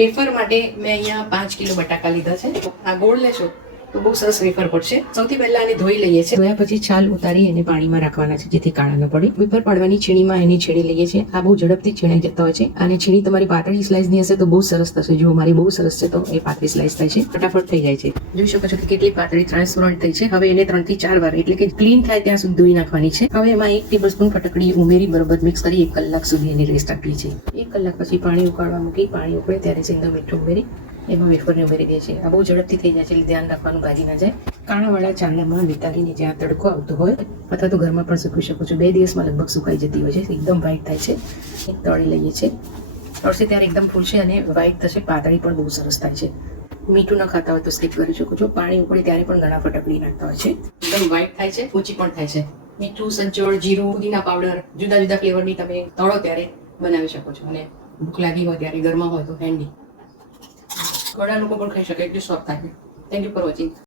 Wafer માટે મેં અહીંયા 5 કિલો બટાકા લીધા છે. આ ગોળ લેશો તો બહુ સરસ વેફર પડશે. સૌથી પહેલા આને ધોઈ લઈએ છીએ. ધોયા પછી છાલ ઉતારી એને પાણીમાં રાખવાના છે જેથી કાળા ન પડે. વેફર પાડવાની છીણીમાં એની છીણી લઈએ છીએ. આ બહુ ઝડપથી છીણાઈ જતા હોય છે અને છીણી તમારી પાતળી સ્લાઇસની હશે તો બહુ સરસ થશે. જો મારી બહુ સરસ છે તો એ પાતળી સ્લાઇસ થાય છે, ફટાફટ થઈ જાય છે. જોઈ શકો છો કે કેટલી પાતળી ટ્રાન્સપરન્ટ થઈ છે. હવે એને 3 થી 4 વાર એટલે કે ક્લીન થાય ત્યાં સુધી ધોઈ નાખવાની છે. હવે એમાં 1 ટેબલસ્પૂન ફટકડી ઉમેરી બરોબર મિક્સ કરી 1 કલાક સુધી એની રેસ્ટ આપીએ છીએ. 1 કલાક પછી પાણી ઉકાળવા મૂકી પાણી ઉકળે ત્યારે સિંધો મીઠું ઉમેરી એમાં વેફરને ઉમેરી દે છે. આ બહુ ઝડપથી થઈ જાય છે એટલે ધ્યાન રાખવાનું ભાજી ના જાય. કાણાવાળા ચાંદામાં નિતારીને જ્યાં તડકો આવતો હોય અથવા તો ઘરમાં પણ સૂકવી શકો છો. 2 દિવસમાં લગભગ સુકાઈ જતી હોય છે. એકદમ વ્હાઈટ થાય છે. તળી લઈએ છીએ. તળશે ત્યારે એકદમ ફૂલશે અને વ્હાઈટ થશે. પાતળી પણ બહુ સરસ થાય છે. મીઠું ન ખાતા હોય તો સ્કીપ કરી શકો છો. પાણી ઉકળે ત્યારે પણ ઘણા ફટકડી નાખતા હોય છે. એકદમ વ્હાઈટ થાય છે, ઊંચી પણ થાય છે. મીઠું, સંચોળ, જીરું, પુદીના પાવડર જુદા જુદા ફ્લેવરની તમે તળો ત્યારે બનાવી શકો છો અને ભૂખ લાગી હોય ત્યારે ઘરમાં હોય તો હેન્ડી ઘણા લોકો પણ ખાઈ શકે એટલું સોફ્ટ થાય છે. Thank you for watching.